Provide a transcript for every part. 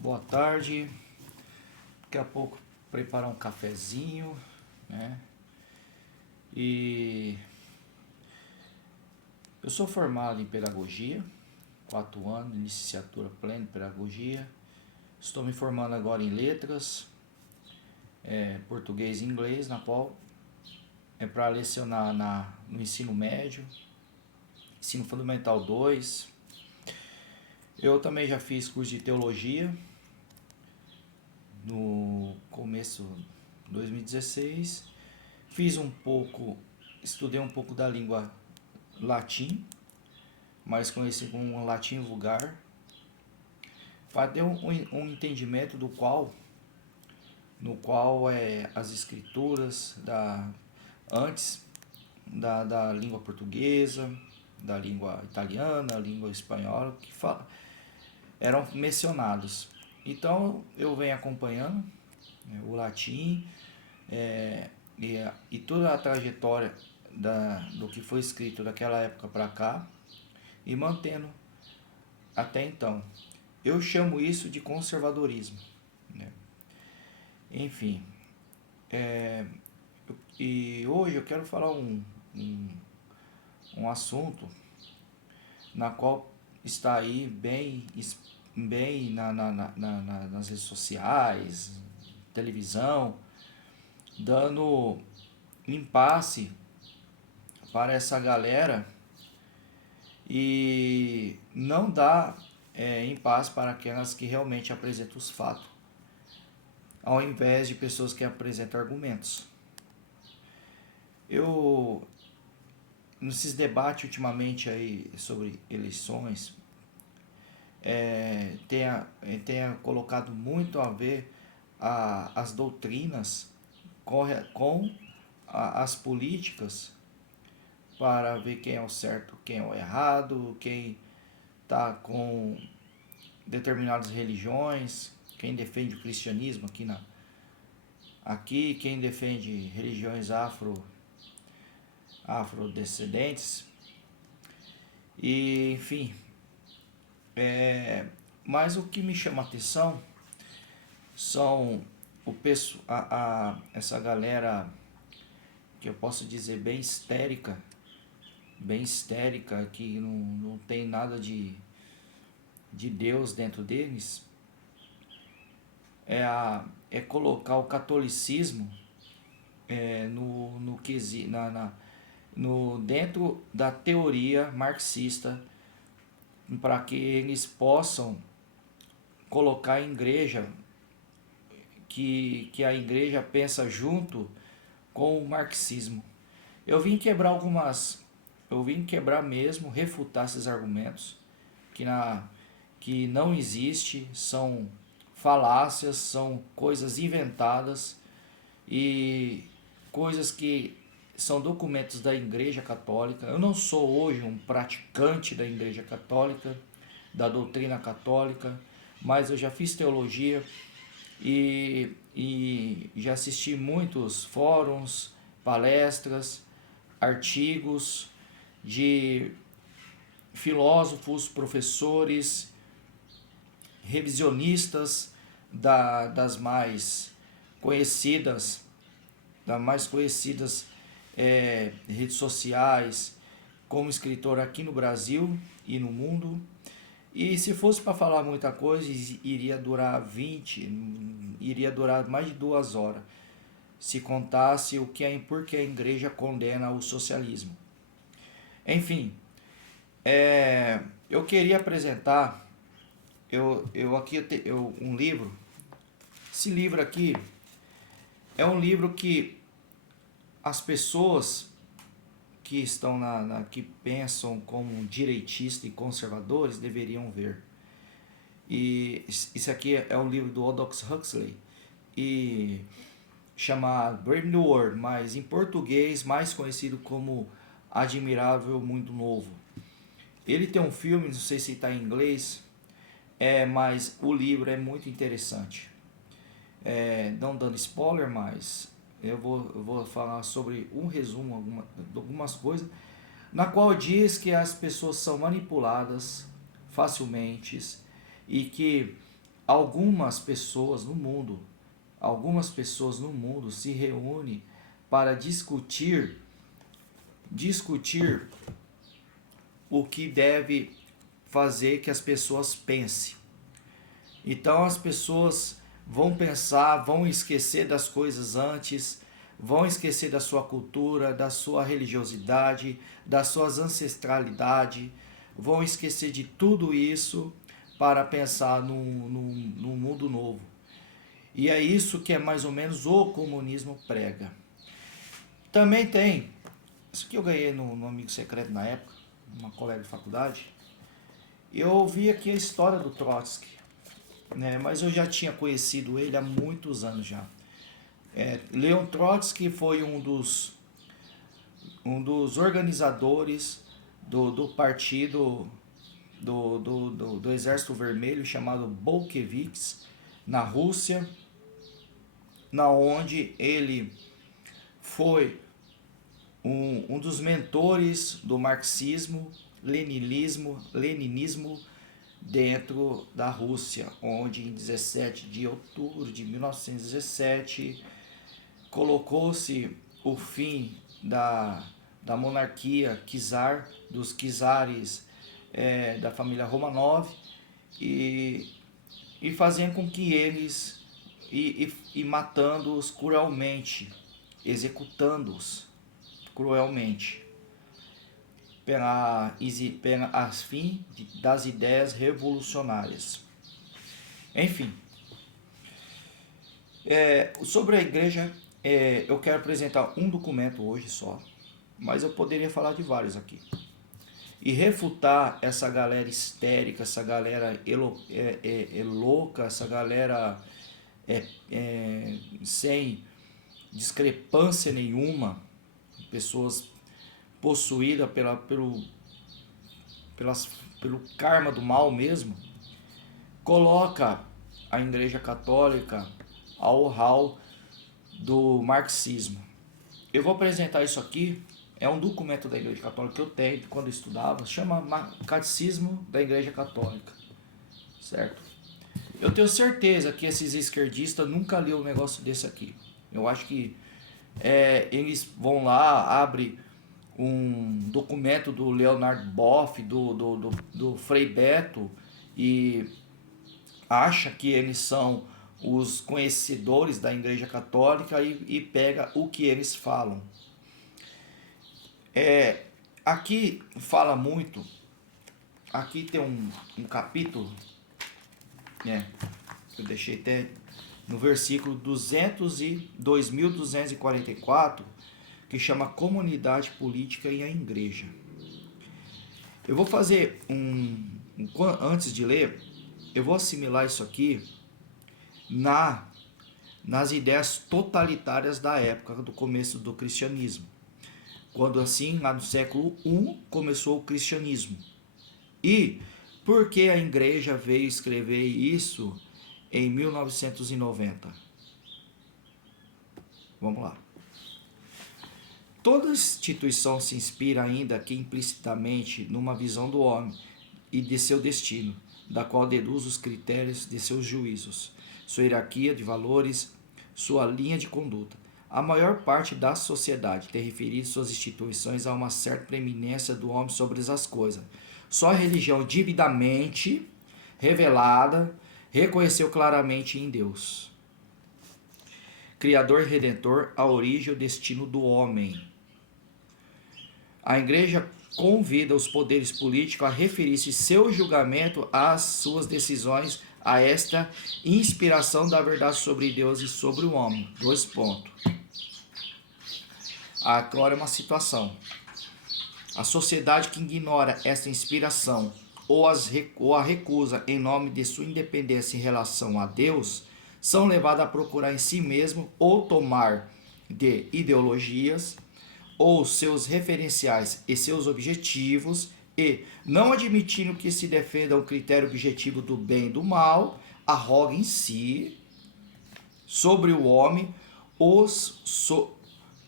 Boa tarde. Daqui a pouco preparar um cafezinho, né? E eu sou formado em pedagogia, 4 anos, licenciatura plena em pedagogia. Estou me formando agora em letras, português e inglês, na qual é para lecionar no ensino médio, ensino fundamental 2. Eu também já fiz curso de teologia no começo de 2016. Fiz um pouco, estudei um pouco da língua latim, mais conhecido como latim vulgar, para ter um entendimento no qual as escrituras antes da língua portuguesa, da língua italiana, da língua espanhola, eram mencionados. Então eu venho acompanhando, né, o latim, é, e toda a trajetória do que foi escrito daquela época para cá e mantendo até então. Eu chamo isso de conservadorismo, né? Enfim, é, e hoje eu quero falar um assunto na qual está aí bem nas redes sociais, televisão, dando impasse para essa galera e não dá impasse para aquelas que realmente apresentam os fatos, ao invés de pessoas que apresentam argumentos. Eu, nesses debates ultimamente aí sobre eleições, tenha colocado muito a ver as doutrinas com as políticas para ver quem é o certo, quem é o errado, quem está com determinadas religiões, quem defende o cristianismo aqui, quem defende religiões afrodescendentes, e enfim. Mas o que me chama a atenção são essa galera que eu posso dizer bem histérica, que não tem nada de Deus dentro deles, é colocar o catolicismo no dentro da teoria marxista, para que eles possam colocar a igreja, que a igreja pensa junto com o marxismo. Eu vim quebrar mesmo, refutar esses argumentos que não existe, são falácias, são coisas inventadas e coisas que são documentos da Igreja Católica. Eu não sou hoje um praticante da Igreja Católica, da doutrina católica, mas eu já fiz teologia e já assisti muitos fóruns, palestras, artigos de filósofos, professores, revisionistas das mais conhecidas, redes sociais, como escritor aqui no Brasil e no mundo. E se fosse para falar muita coisa, iria durar mais de 2 horas, se contasse por que a igreja condena o socialismo. Enfim, eu queria apresentar um livro. Esse livro aqui é um livro que as pessoas que estão que pensam como direitistas e conservadores deveriam ver. E isso aqui é um livro do Aldous Huxley, e chama Brave New World, mas em português mais conhecido como Admirável Mundo Novo. Ele tem um filme, não sei se está em inglês, mas o livro é muito interessante. Não dando spoiler, mas eu vou falar sobre um resumo, algumas coisas, na qual diz que as pessoas são manipuladas facilmente e que algumas pessoas no mundo se reúnem para discutir o que deve fazer que as pessoas pensem. Então as pessoas vão pensar, vão esquecer das coisas antes, vão esquecer da sua cultura, da sua religiosidade, das suas ancestralidade, vão esquecer de tudo isso para pensar num mundo novo. E é isso que é mais ou menos o comunismo prega. Também tem, isso que eu ganhei no Amigo Secreto na época, uma colega de faculdade, eu ouvi aqui a história do Trotsky, né? Mas eu já tinha conhecido ele há muitos anos já. Leon Trotsky foi um dos organizadores do partido do Exército Vermelho chamado Bolcheviks na Rússia, na onde ele foi um dos mentores do marxismo, leninismo dentro da Rússia, onde em 17 de outubro de 1917 colocou-se o fim da monarquia czar, dos czares da família Romanov, e fazendo com que eles, e matando-os cruelmente, executando-os cruelmente, pela fim das ideias revolucionárias. Enfim, sobre a igreja, eu quero apresentar um documento hoje só, mas eu poderia falar de vários aqui. E refutar essa galera histérica, essa galera louca, essa galera sem discrepância nenhuma, pessoas possuídas pelo karma do mal mesmo, coloca a Igreja Católica ao hall do marxismo. Eu vou apresentar isso aqui, é um documento da Igreja Católica que eu tenho quando eu estudava, chama Catecismo da Igreja Católica, certo? Eu tenho certeza que esses esquerdistas nunca leu um negócio desse aqui. Eu acho que eles vão lá, abrem um documento do Leonard Boff, do Frei Beto, e acha que eles são os conhecedores da Igreja Católica e pega o que eles falam. Aqui fala muito, aqui tem um capítulo, eu deixei até no versículo 2244, que chama Comunidade Política e a Igreja. Eu vou fazer antes de ler, eu vou assimilar isso aqui nas ideias totalitárias da época do começo do cristianismo. Quando assim, lá no século I, começou o cristianismo. E por que a igreja veio escrever isso em 1990? Vamos lá. Toda instituição se inspira ainda que implicitamente numa visão do homem e de seu destino, da qual deduz os critérios de seus juízos, sua hierarquia de valores, sua linha de conduta. A maior parte da sociedade tem referido suas instituições a uma certa preeminência do homem sobre as coisas. Só a religião divinamente revelada reconheceu claramente em Deus, Criador e Redentor, a origem e o destino do homem. A Igreja convida os poderes políticos a referir-se seu julgamento às suas decisões a esta inspiração da verdade sobre Deus e sobre o homem. 2 pontos. Agora é uma situação. A sociedade que ignora esta inspiração ou a recusa em nome de sua independência em relação a Deus, são levadas a procurar em si mesmo ou tomar de ideologias ou seus referenciais e seus objetivos, e, não admitindo que se defenda o critério objetivo do bem e do mal, arroga em si, sobre o homem,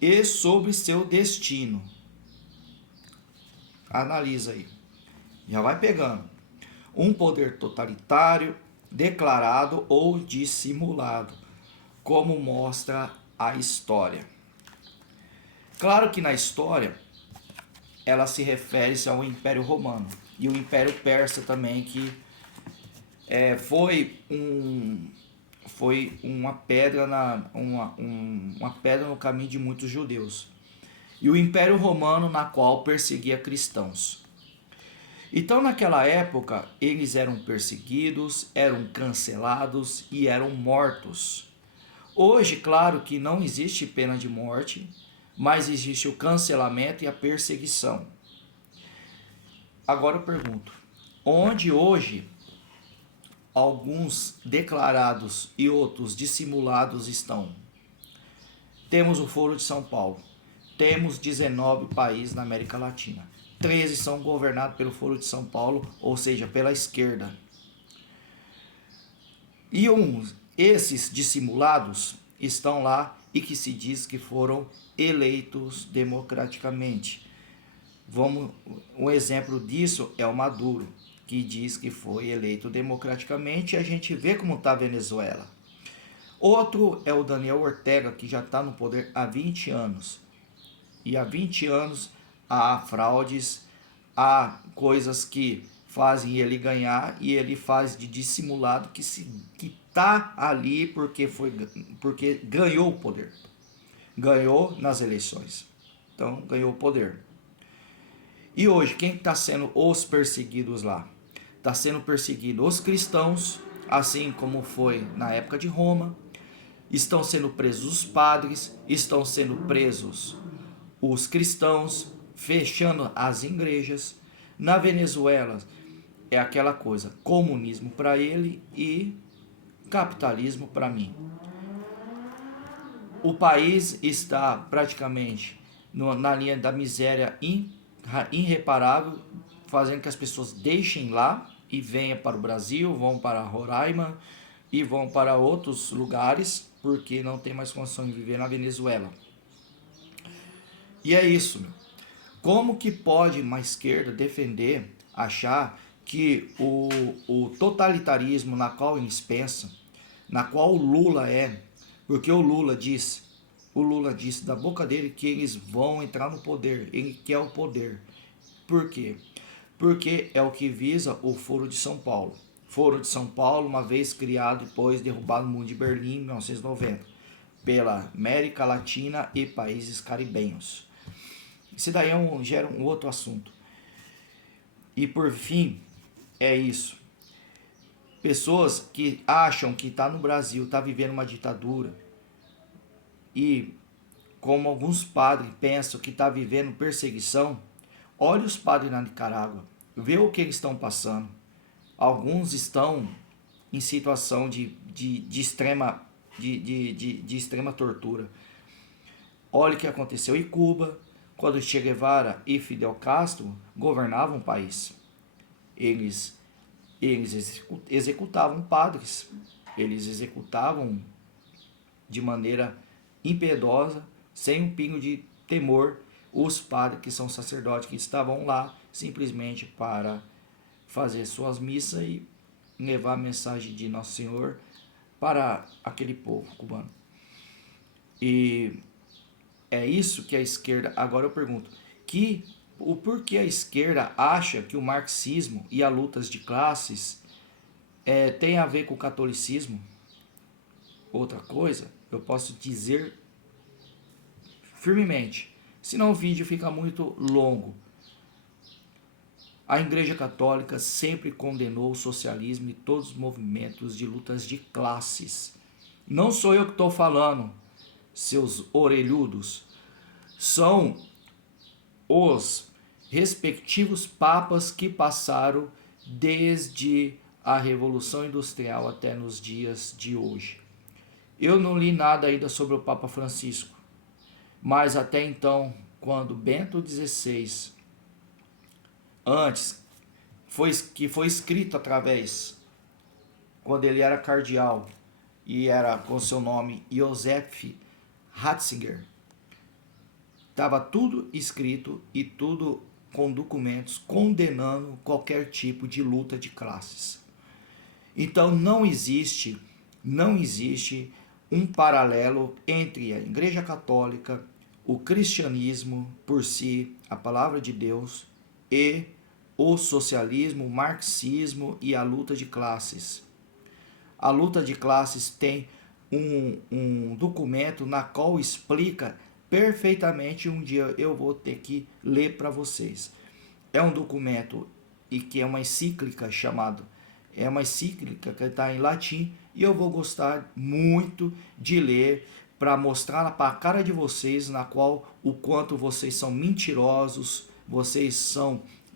e sobre seu destino. Analisa aí. Já vai pegando. Um poder totalitário declarado ou dissimulado, como mostra a história. Claro que na história ela se refere-se ao Império Romano e o Império Persa também, que foi uma pedra uma pedra no caminho de muitos judeus. E o Império Romano, na qual perseguia cristãos. Então, naquela época, eles eram perseguidos, eram cancelados e eram mortos. Hoje, claro que não existe pena de morte, mas existe o cancelamento e a perseguição. Agora eu pergunto, onde hoje alguns declarados e outros dissimulados estão? Temos o Foro de São Paulo. Temos 19 países na América Latina. 13 são governados pelo Foro de São Paulo, ou seja, pela esquerda. E esses dissimulados estão lá e que se diz que foram eleitos democraticamente. Um exemplo disso é o Maduro, que diz que foi eleito democraticamente, e a gente vê como está a Venezuela. Outro é o Daniel Ortega, que já está no poder há 20 anos. E há 20 anos há fraudes, há coisas que fazem ele ganhar e ele faz de dissimulado que está ali porque ganhou o poder. Ganhou nas eleições. Então, ganhou o poder. E hoje, quem está sendo os perseguidos lá? Está sendo perseguido os cristãos, assim como foi na época de Roma. Estão sendo presos os padres, estão sendo presos os cristãos, fechando as igrejas. Na Venezuela é aquela coisa, comunismo para ele e capitalismo para mim. O país está praticamente na linha da miséria irreparável, fazendo que as pessoas deixem lá e venham para o Brasil, vão para Roraima e vão para outros lugares, porque não tem mais condição de viver na Venezuela. E é isso, meu. Como que pode uma esquerda defender, achar que o totalitarismo na qual eles pensam, na qual o Lula porque o Lula disse da boca dele que eles vão entrar no poder, ele quer o poder. Por quê? Porque é o que visa o Foro de São Paulo. Foro de São Paulo, uma vez criado, depois derrubado no Muro de Berlim em 1990, pela América Latina e países caribenhos. Isso daí gera um outro assunto. E por fim, é isso. Pessoas que acham que está no Brasil, está vivendo uma ditadura, e como alguns padres pensam que está vivendo perseguição, olha os padres na Nicarágua, vê o que eles estão passando. Alguns estão em situação de extrema tortura. Olha o que aconteceu em Cuba, quando Che Guevara e Fidel Castro governavam o país. Eles executavam padres, eles executavam de maneira impiedosa, sem um pingo de temor, os padres que são sacerdotes que estavam lá simplesmente para fazer suas missas e levar a mensagem de Nosso Senhor para aquele povo cubano. E é isso que a esquerda... Agora eu pergunto, o porquê a esquerda acha que o marxismo e as lutas de classes tem a ver com o catolicismo? Outra coisa, eu posso dizer firmemente, senão o vídeo fica muito longo. A Igreja Católica sempre condenou o socialismo e todos os movimentos de lutas de classes. Não sou eu que estou falando, seus orelhudos. São os respectivos papas que passaram desde a Revolução Industrial até nos dias de hoje. Eu não li nada ainda sobre o Papa Francisco, mas até então, quando Bento XVI, antes, que foi escrito através, quando ele era cardeal, e era com seu nome Joseph Ratzinger, estava tudo escrito e tudo com documentos condenando qualquer tipo de luta de classes. Então não existe um paralelo entre a Igreja Católica, o cristianismo por si, a palavra de Deus, e o socialismo, o marxismo e a luta de classes. A luta de classes tem um documento na qual explica perfeitamente. Um dia eu vou ter que ler para vocês. É um documento e que é uma encíclica chamada, é uma encíclica que está em latim, e eu vou gostar muito de ler para mostrar para a cara de vocês na qual o quanto vocês são mentirosos,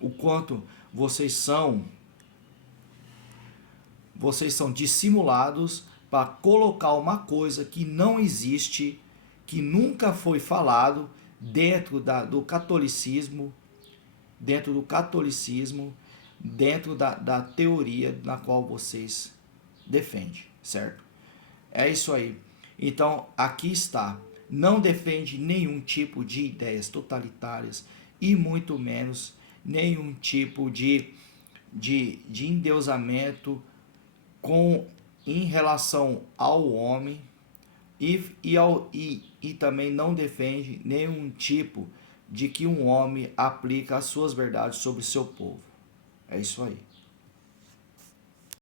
o quanto vocês são dissimulados para colocar uma coisa que não existe, que nunca foi falado do catolicismo, dentro da teoria na qual vocês defendem, certo? É isso aí. Então, aqui está. Não defende nenhum tipo de ideias totalitárias e muito menos nenhum tipo de endeusamento em relação ao homem e também não defende nenhum tipo de que um homem aplica as suas verdades sobre o seu povo. É isso aí.